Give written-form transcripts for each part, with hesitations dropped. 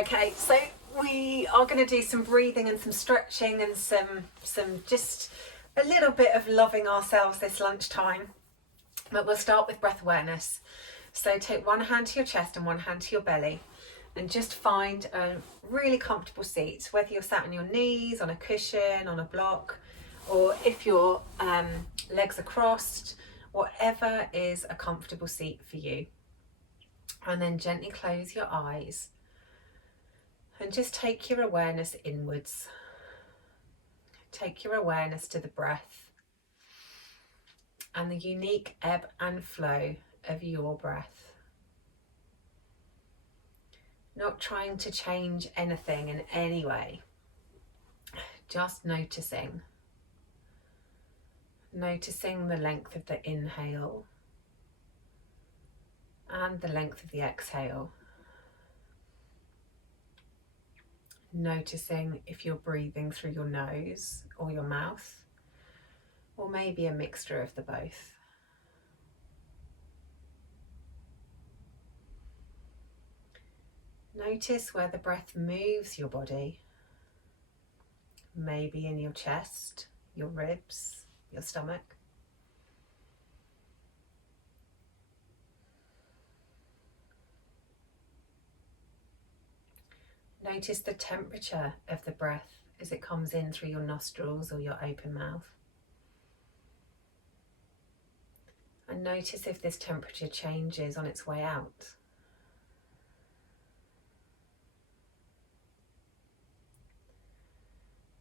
Okay, so we are going to do some breathing and some stretching and some just a little bit of loving ourselves this lunchtime. But we'll start with breath awareness. So take one hand to your chest and one hand to your belly, and just find a really comfortable seat, whether you're sat on your knees, on a cushion, on a block, or if your legs are crossed, whatever is a comfortable seat for you. And then gently close your eyes and just take your awareness inwards. Take your awareness to the breath and the unique ebb and flow of your breath. Not trying to change anything in any way, just noticing. Noticing the length of the inhale and the length of the exhale. Noticing if you're breathing through your nose or your mouth, or maybe a mixture of the both. Notice where the breath moves your body, maybe in your chest, your ribs, your stomach. Notice the temperature of the breath as it comes in through your nostrils or your open mouth. And notice if this temperature changes on its way out.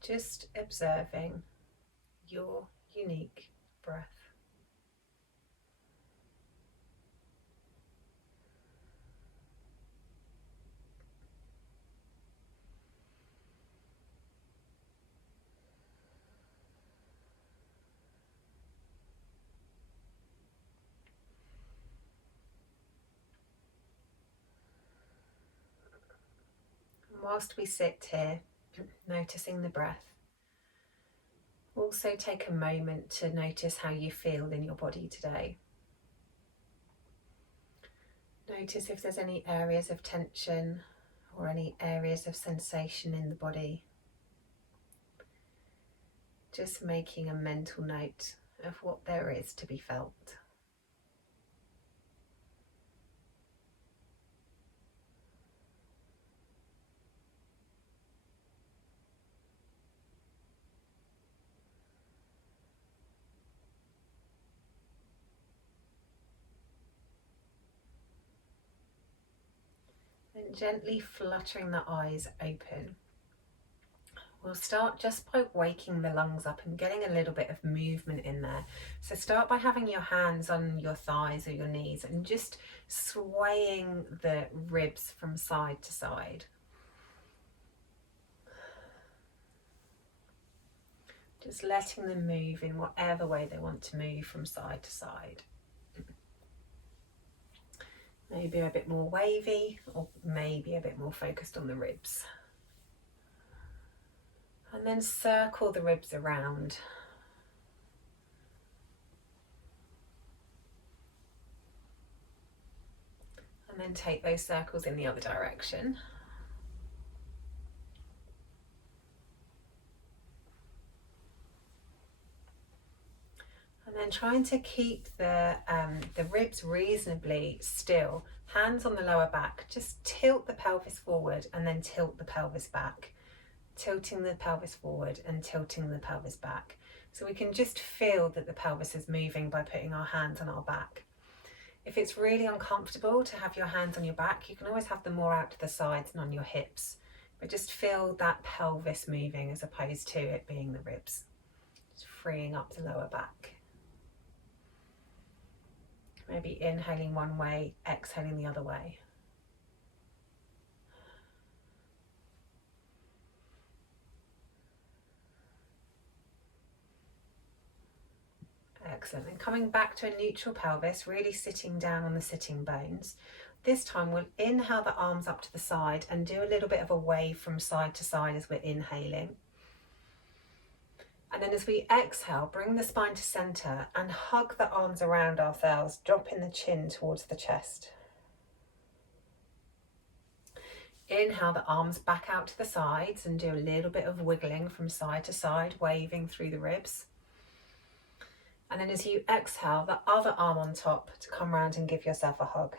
Just observing your unique breath. And whilst we sit here, noticing the breath, also take a moment to notice how you feel in your body today. Notice if there's any areas of tension or any areas of sensation in the body. Just making a mental note of what there is to be felt. And gently fluttering the eyes open. We'll start just by waking the lungs up and getting a little bit of movement in there. So start by having your hands on your thighs or your knees and just swaying the ribs from side to side. Just letting them move in whatever way they want to move from side to side. Maybe a bit more wavy, or maybe a bit more focused on the ribs. And then circle the ribs around. And then take those circles in the other direction. And then trying to keep the ribs reasonably still. Hands on the lower back. Just tilt the pelvis forward and then tilt the pelvis back. Tilting the pelvis forward and tilting the pelvis back. So we can just feel that the pelvis is moving by putting our hands on our back. If it's really uncomfortable to have your hands on your back, you can always have them more out to the sides and on your hips. But just feel that pelvis moving as opposed to it being the ribs. Just freeing up the lower back. Maybe inhaling one way, exhaling the other way. Excellent. And coming back to a neutral pelvis, really sitting down on the sitting bones. This time we'll inhale the arms up to the side and do a little bit of a wave from side to side as we're inhaling. And then as we exhale, bring the spine to center and hug the arms around ourselves, dropping the chin towards the chest. Inhale the arms back out to the sides and do a little bit of wiggling from side to side, waving through the ribs. And then as you exhale, the other arm on top to come round and give yourself a hug.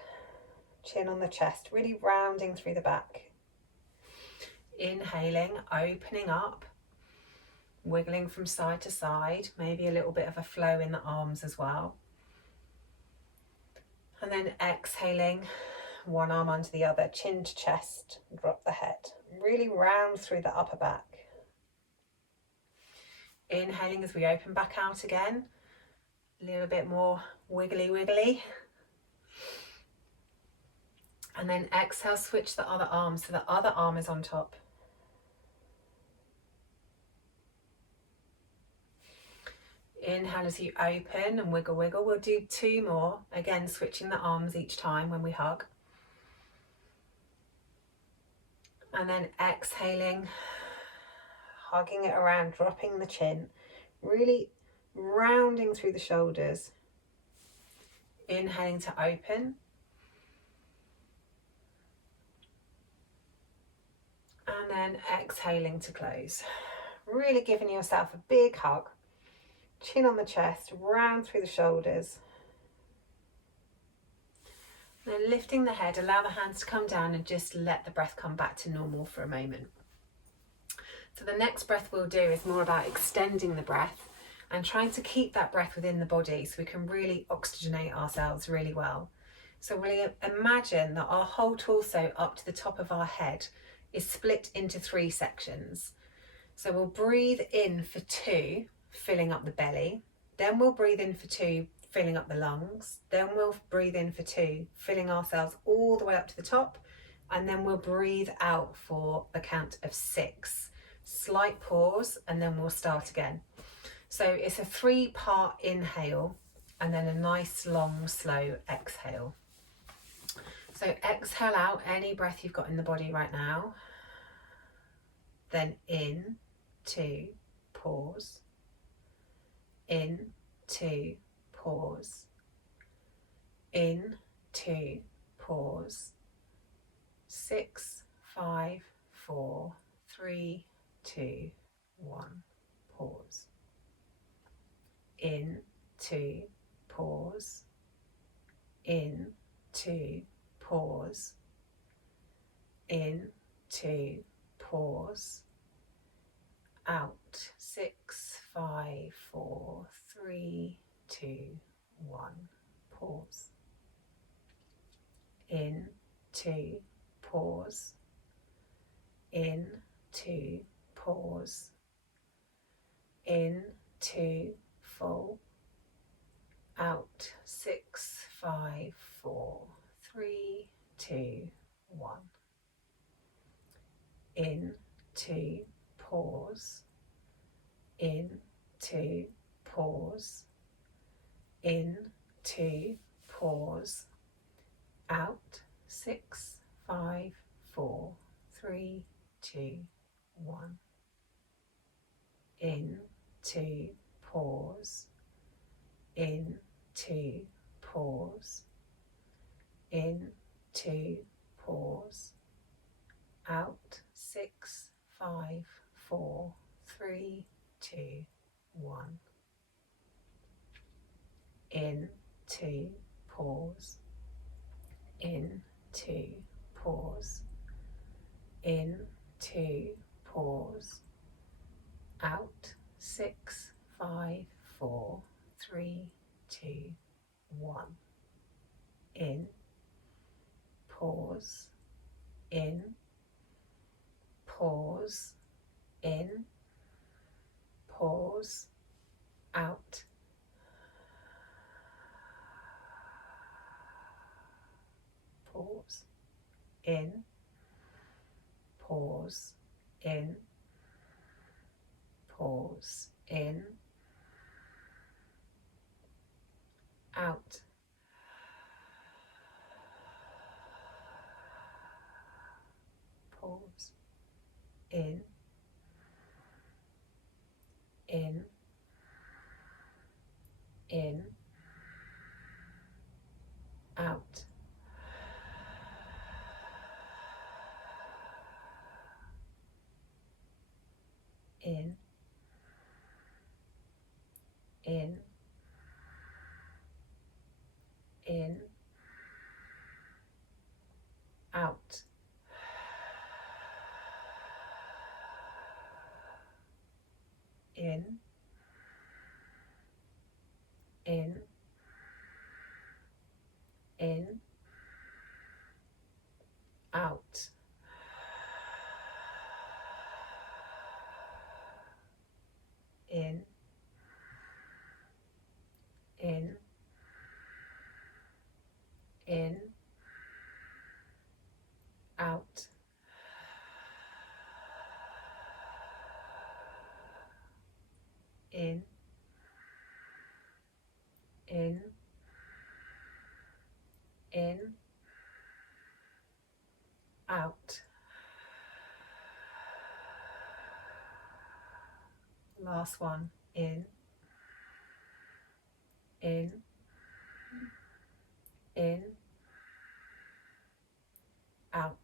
Chin on the chest, really rounding through the back. Inhaling, opening up, wiggling from side to side, maybe a little bit of a flow in the arms as well. And then exhaling, one arm onto the other, chin to chest, drop the head. Really round through the upper back. Inhaling as we open back out again. A little bit more wiggly wiggly. And then exhale, switch the other arm so the other arm is on top. Inhale as you open and wiggle wiggle. We'll do 2 more, again switching the arms each time when we hug. And then exhaling, hugging it around, dropping the chin, really rounding through the shoulders. Inhaling to open. And then exhaling to close. Really giving yourself a big hug. Chin on the chest, round through the shoulders. Then lifting the head, allow the hands to come down and just let the breath come back to normal for a moment. So the next breath we'll do is more about extending the breath and trying to keep that breath within the body so we can really oxygenate ourselves really well. So we'll imagine that our whole torso up to the top of our head is split into 3 sections. So we'll breathe in for 2, filling up the belly. Then we'll breathe in for 2, filling up the lungs. Then we'll breathe in for 2, filling ourselves all the way up to the top. And then we'll breathe out for the count of 6. Slight pause, and then we'll start again. So it's a 3-part inhale, and then a nice long slow exhale. So exhale out any breath you've got in the body right now. Then in, 2, pause. In, 2, pause. In, 2, pause. 6, 5, 4, 3, 2, 1, pause. In, 2, pause. In, 2, pause. In, 2, pause. Out. 6, 5, 4, 3, 2, 1, pause. In, 2, pause. In, 2, pause. In, 2, full. Out. 6, 5, 4, 3, 2, 1. In, 2, pause. In, 2, pause. In, 2, pause. Out. 6, 5, 4, 3, 2, 1. In, 2, pause. In, 2, pause. In, 2, pause. Out. 6, 5, 4, 3, 2, 1. In, 2, pause. In, 2, pause. In, 2, pause. Out. 6, 5, 4, 3, 2, 1. In, pause. In, pause. In, pause. Out. Pause. In, pause. In, pause. In, out. Pause. In, in, in, out. in, in, in, out, in, in, in, out, in, in, in, out, in, in, in, out. Last one, in, in, in, out.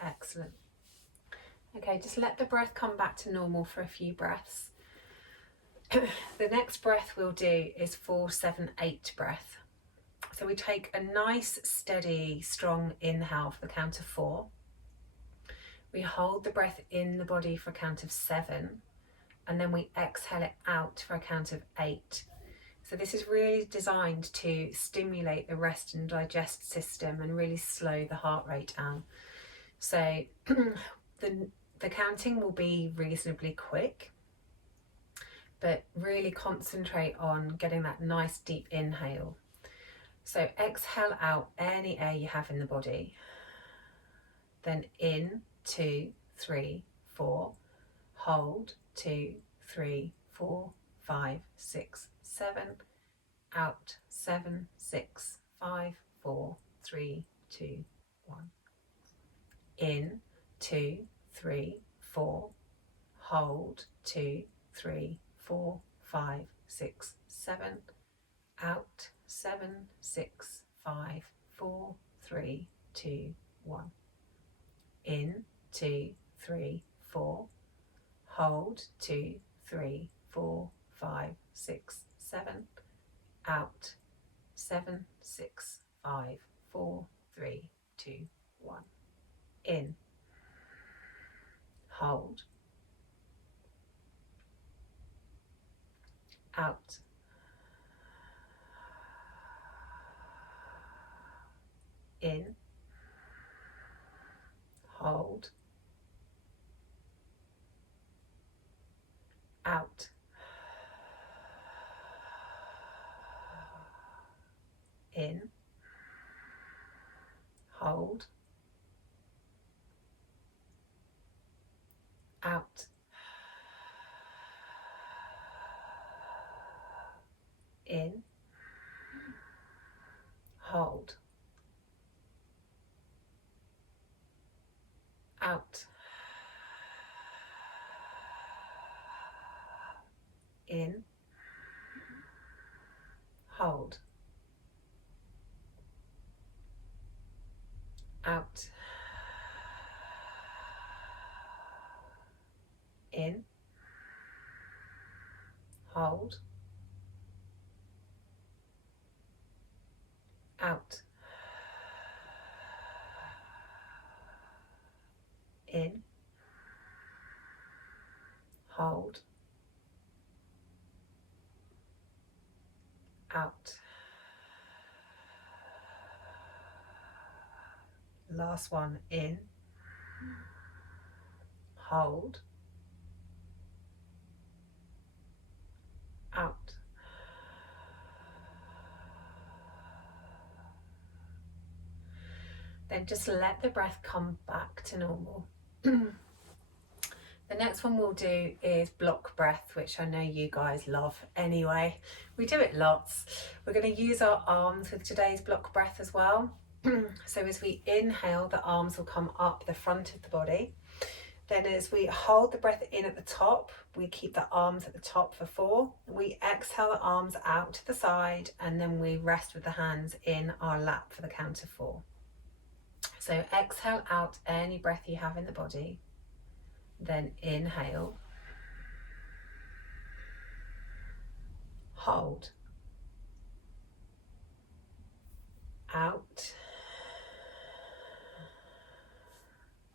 Excellent. Okay, just let the breath come back to normal for a few breaths. The next breath we'll do is 4-7-8 breath. So we take a nice, steady, strong inhale for the count of 4. We hold the breath in the body for a count of 7, and then we exhale it out for a count of 8. So this is really designed to stimulate the rest and digest system and really slow the heart rate down. So the counting will be reasonably quick, but really concentrate on getting that nice deep inhale. So exhale out any air you have in the body. Then in, 2, 3, 4. Hold, 2, 3, 4, 5, 6, 7. Out, 7, 6, 5, 4, 3, 2, 1. In, 2, 3, 4. Hold, 2, 3, 4, 5, 6, 7. Out, 7, 6, 5, 4, 3, 2, 1. In, 2, 3, 4. Hold, 2, 3, 4, 5, 6, 7. Out, 7, 6, 5, 4, 3, 2, 1. In. Hold. Out. In. Hold. Out. In. Hold. Out. In. Hold. Out. In. Hold. Out. In. Hold. Out. In. Hold. Out. Last one, in. Hold. Out. Then just let the breath come back to normal. The next one we'll do is block breath, which I know you guys love anyway. We do it lots. We're going to use our arms with today's block breath as well. So as we inhale, the arms will come up the front of the body. Then as we hold the breath in at the top, we keep the arms at the top for 4. We exhale the arms out to the side, and then we rest with the hands in our lap for the count of 4. So exhale out any breath you have in the body, then inhale, hold, out,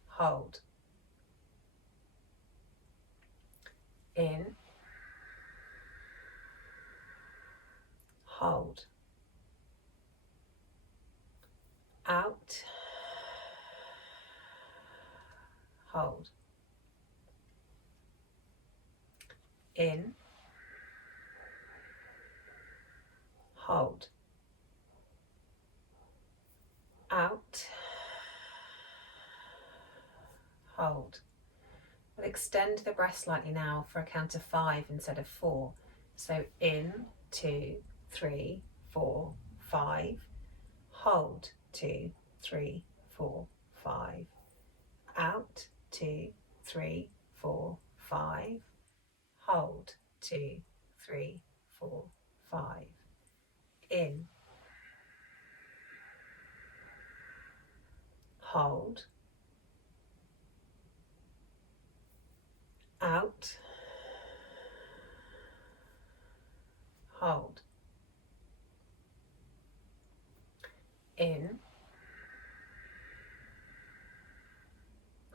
hold, in, hold, out, hold, in, hold, out, hold. We'll extend the breath slightly now for a count of 5 instead of 4. So in, 2, 3, 4, 5. Hold, 2, 3, 4, 5. Out, 2, 3, 4, 5. Hold, 2, 3, 4, 5. In, hold, out, hold, in,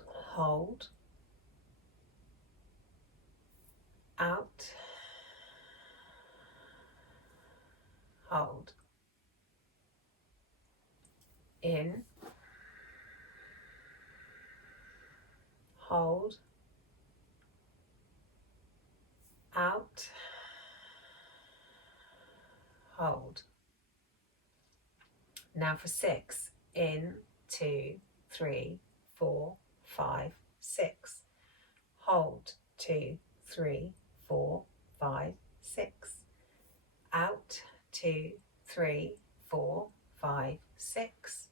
hold, out, hold, in, hold, out, hold. Now for 6. In, 2, 3, 4, 5, 6. Hold, 2, 3, 4, 5, 6. Out, 2, 3, 4, 5, 6.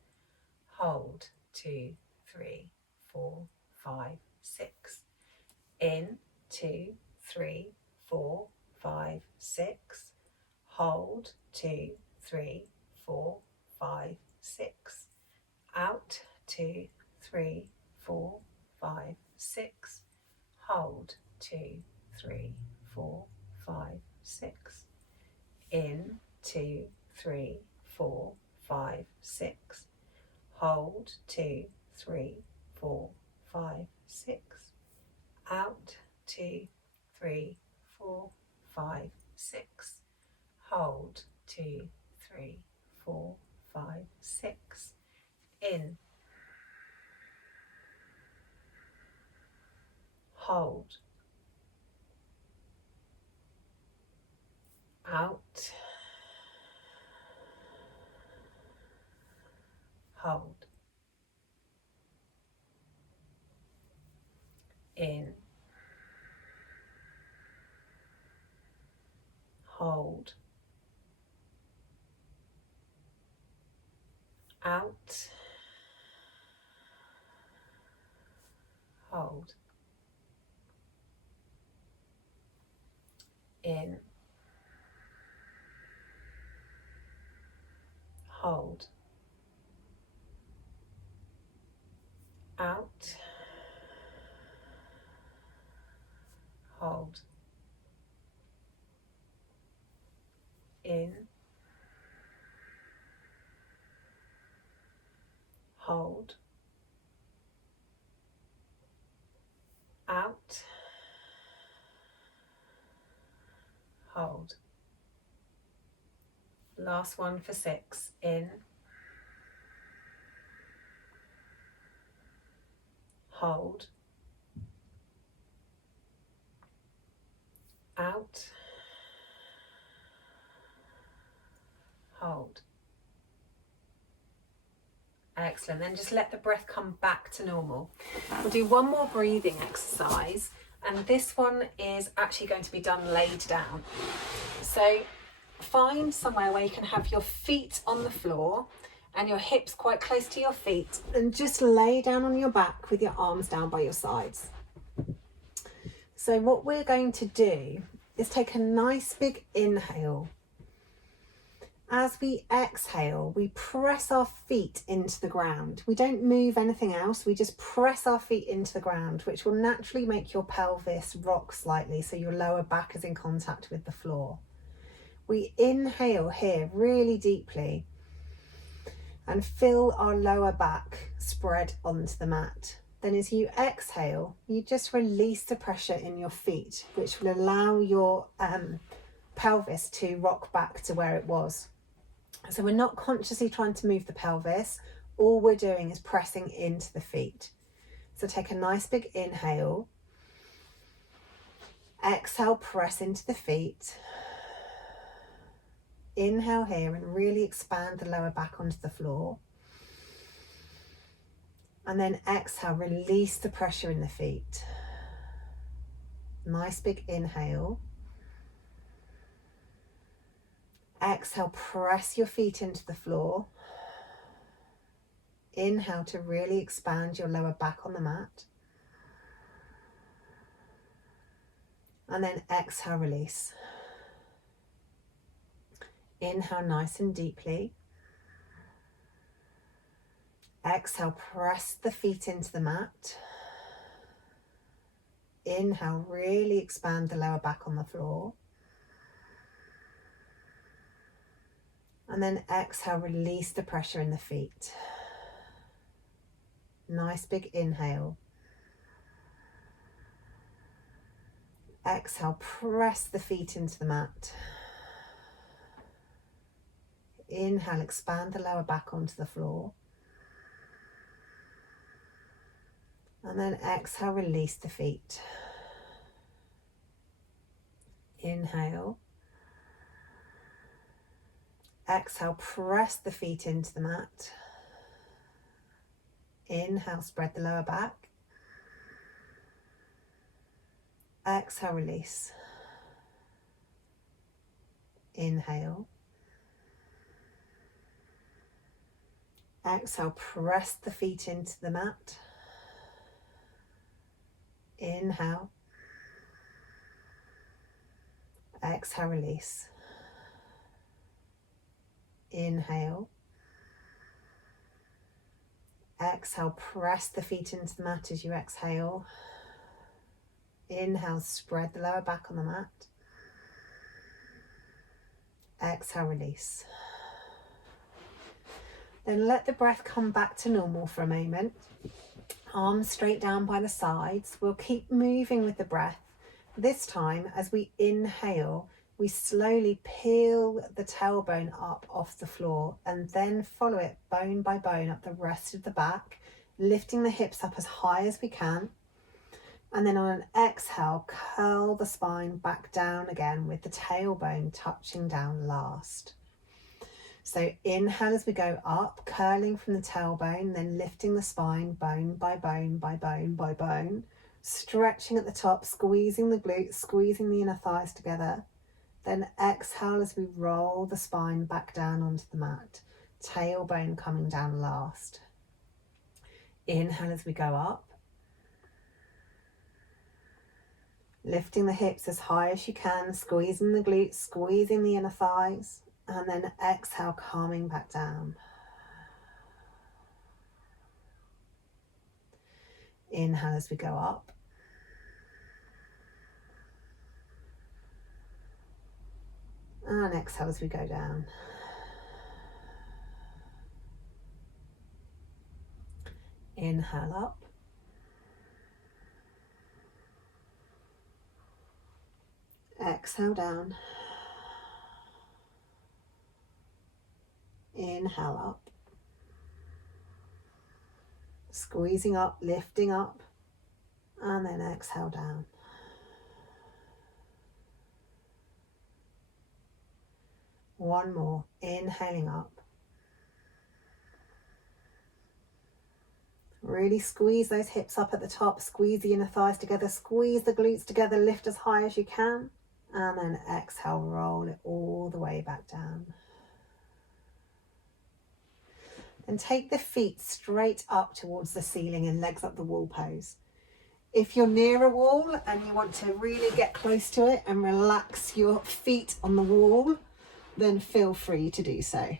Hold, 2, 3, 4, 5, 6. In, 2, 3, 4, 5, 6. Hold, 2, 3, 4, 5, 6. Out, 2, 3, 4, 5, 6. Hold, 2, 3, 4, 5, 6. In, 2, 3, 4, 5, 6. Hold, 2, 3, 4, 5, 6. Out, 2, 3, 4, 5, 6. Hold, 2, 3, 4, 5, 6. In, hold, out, hold, in, hold, out, hold, in, hold, out, hold, in, hold, out, hold. Last one for 6. In, hold, out, hold. Excellent. Then just let the breath come back to normal. We'll do one more breathing exercise, and this one is actually going to be done laid down. So find somewhere where you can have your feet on the floor and your hips quite close to your feet, and just lay down on your back with your arms down by your sides. So what we're going to do is take a nice big inhale, As we exhale, we press our feet into the ground. We don't move anything else, we just press our feet into the ground, which will naturally make your pelvis rock slightly so your lower back is in contact with the floor. We inhale here really deeply and feel our lower back spread onto the mat. Then as you exhale, you just release the pressure in your feet, which will allow your pelvis to rock back to where it was. So we're not consciously trying to move the pelvis. All we're doing is pressing into the feet. So take a nice big inhale. Exhale, press into the feet. Inhale here and really expand the lower back onto the floor. And then exhale, release the pressure in the feet. Nice big inhale. Exhale, press your feet into the floor. Inhale to really expand your lower back on the mat. And then exhale, release. Inhale nice and deeply. Exhale, press the feet into the mat. Inhale, really expand the lower back on the floor. And then exhale, release the pressure in the feet. Nice big inhale. Exhale, press the feet into the mat. Inhale, expand the lower back onto the floor. And then exhale, release the feet. Inhale. Exhale, press the feet into the mat. Inhale, spread the lower back. Exhale, release. Inhale. Exhale, press the feet into the mat. Inhale. Exhale, release. Inhale. Exhale, press the feet into the mat as you exhale. Inhale, spread the lower back on the mat. Exhale, release. Then let the breath come back to normal for a moment. Arms straight down by the sides. We'll keep moving with the breath. This time, as we inhale, we slowly peel the tailbone up off the floor and then follow it bone by bone up the rest of the back, lifting the hips up as high as we can. And then on an exhale, curl the spine back down again with the tailbone touching down last. So inhale as we go up, curling from the tailbone, then lifting the spine bone by bone by bone by bone, stretching at the top, squeezing the glutes, squeezing the inner thighs together. Then exhale as we roll the spine back down onto the mat, tailbone coming down last. Inhale as we go up, lifting the hips as high as you can, squeezing the glutes, squeezing the inner thighs, and then exhale, calming back down. Inhale as we go up. And exhale as we go down. Inhale up. Exhale down. Inhale up. Squeezing up, lifting up, and then exhale down. One more, inhaling up. Really squeeze those hips up at the top, squeeze the inner thighs together, squeeze the glutes together, lift as high as you can, and then exhale, roll it all the way back down. And take the feet straight up towards the ceiling and legs up the wall pose. If you're near a wall and you want to really get close to it and relax your feet on the wall, then feel free to do so.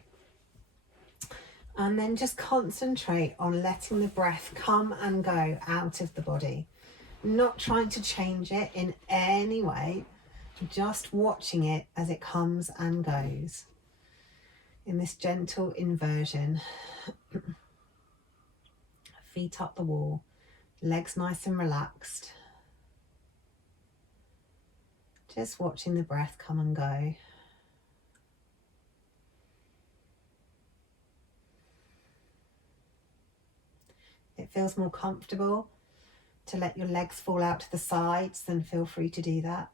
And then just concentrate on letting the breath come and go out of the body. Not trying to change it in any way, just watching it as it comes and goes in this gentle inversion. Feet up the wall, legs nice and relaxed. Just watching the breath come and go. If it feels more comfortable to let your legs fall out to the sides, then feel free to do that.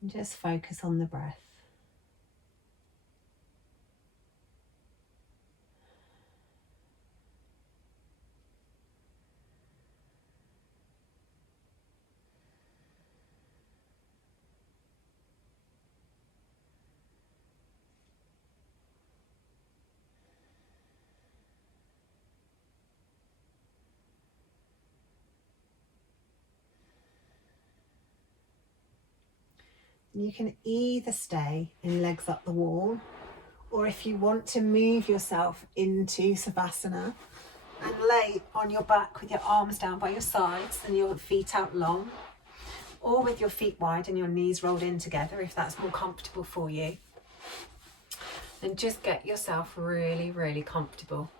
And just focus on the breath. You can either stay in legs up the wall, or if you want to move yourself into savasana and lay on your back with your arms down by your sides and your feet out long, or with your feet wide and your knees rolled in together if that's more comfortable for you. And just get yourself really, really comfortable.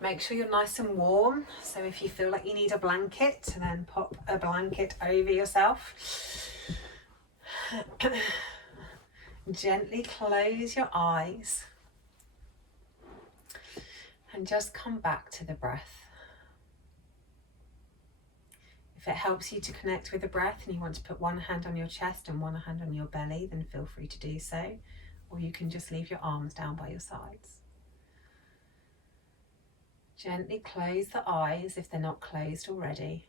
Make sure you're nice and warm. So if you feel like you need a blanket, then pop a blanket over yourself. Gently close your eyes and just come back to the breath. If it helps you to connect with the breath and you want to put one hand on your chest and one hand on your belly, then feel free to do so, or you can just leave your arms down by your sides. Gently close the eyes if they're not closed already,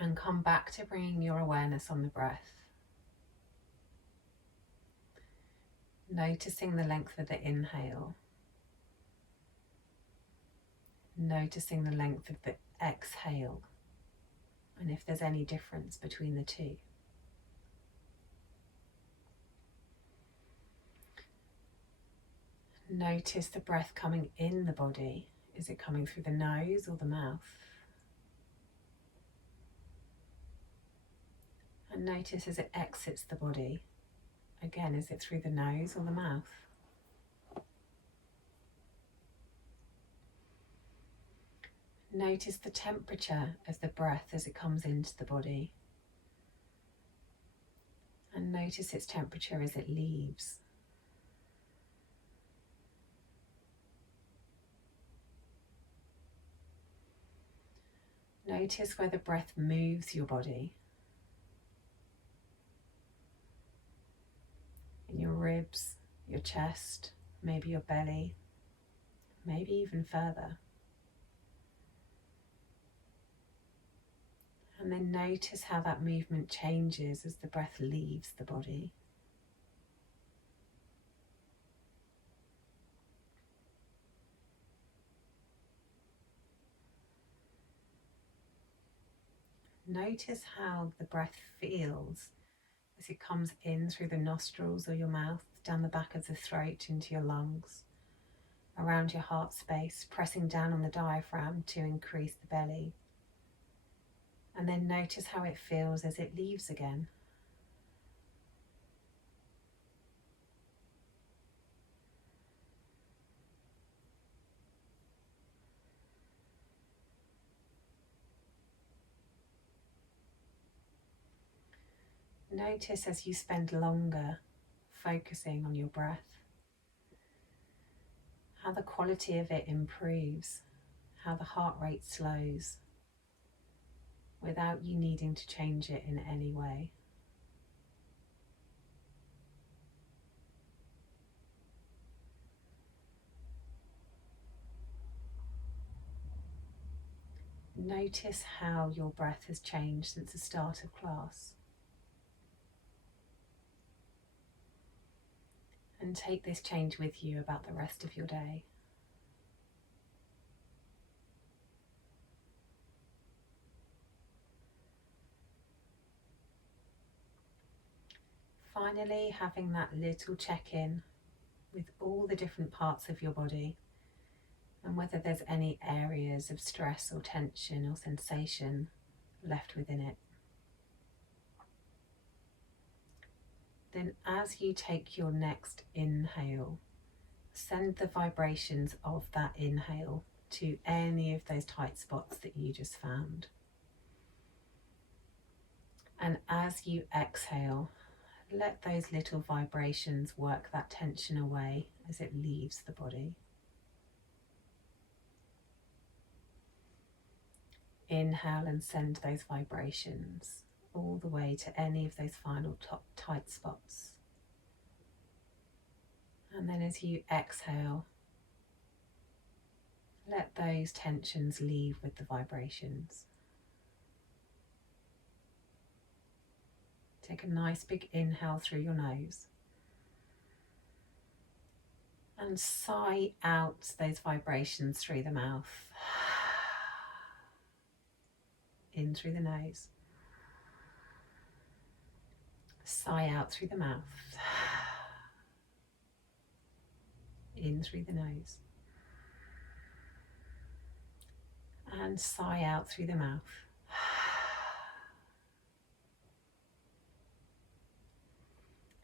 and come back to bringing your awareness on the breath. Noticing the length of the inhale. Noticing the length of the exhale, and if there's any difference between the two. Notice the breath coming in the body. Is it coming through the nose or the mouth? And notice as it exits the body. Again, is it through the nose or the mouth? Notice the temperature of the breath as it comes into the body. And notice its temperature as it leaves. Notice where the breath moves your body. In your ribs, your chest, maybe your belly, maybe even further. And then notice how that movement changes as the breath leaves the body. Notice how the breath feels as it comes in through the nostrils or your mouth, down the back of the throat into your lungs, around your heart space, pressing down on the diaphragm to increase the belly. And then notice how it feels as it leaves again. Notice as you spend longer focusing on your breath, how the quality of it improves, how the heart rate slows, without you needing to change it in any way. Notice how your breath has changed since the start of class. And take this change with you about the rest of your day. finally having that little check-in with all the different parts of your body and whether there's any areas of stress or tension or sensation left within it. Then as you take your next inhale, send the vibrations of that inhale to any of those tight spots that you just found. And as you exhale, let those little vibrations work that tension away as it leaves the body. Inhale and send those vibrations all the way to any of those final top tight spots. And then as you exhale, let those tensions leave with the vibrations. Take a nice big inhale through your nose and sigh out those vibrations through the mouth. In through the nose. Sigh out through the mouth. In through the nose. And sigh out through the mouth.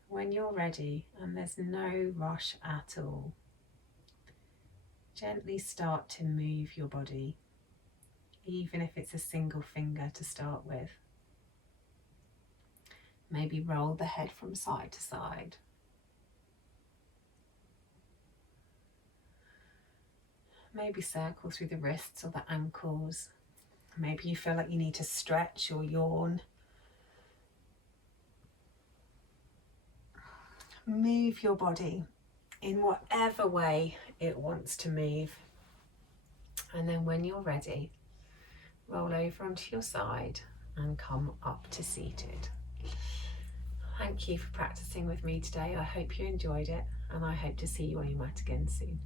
When you're ready, and there's no rush at all, gently start to move your body, even if it's a single finger to start with. Maybe roll the head from side to side. Maybe circle through the wrists or the ankles. Maybe you feel like you need to stretch or yawn. Move your body in whatever way it wants to move. And then when you're ready, roll over onto your side and come up to seated. Thank you for practicing with me today. I hope you enjoyed it, and I hope to see you on your mat again soon.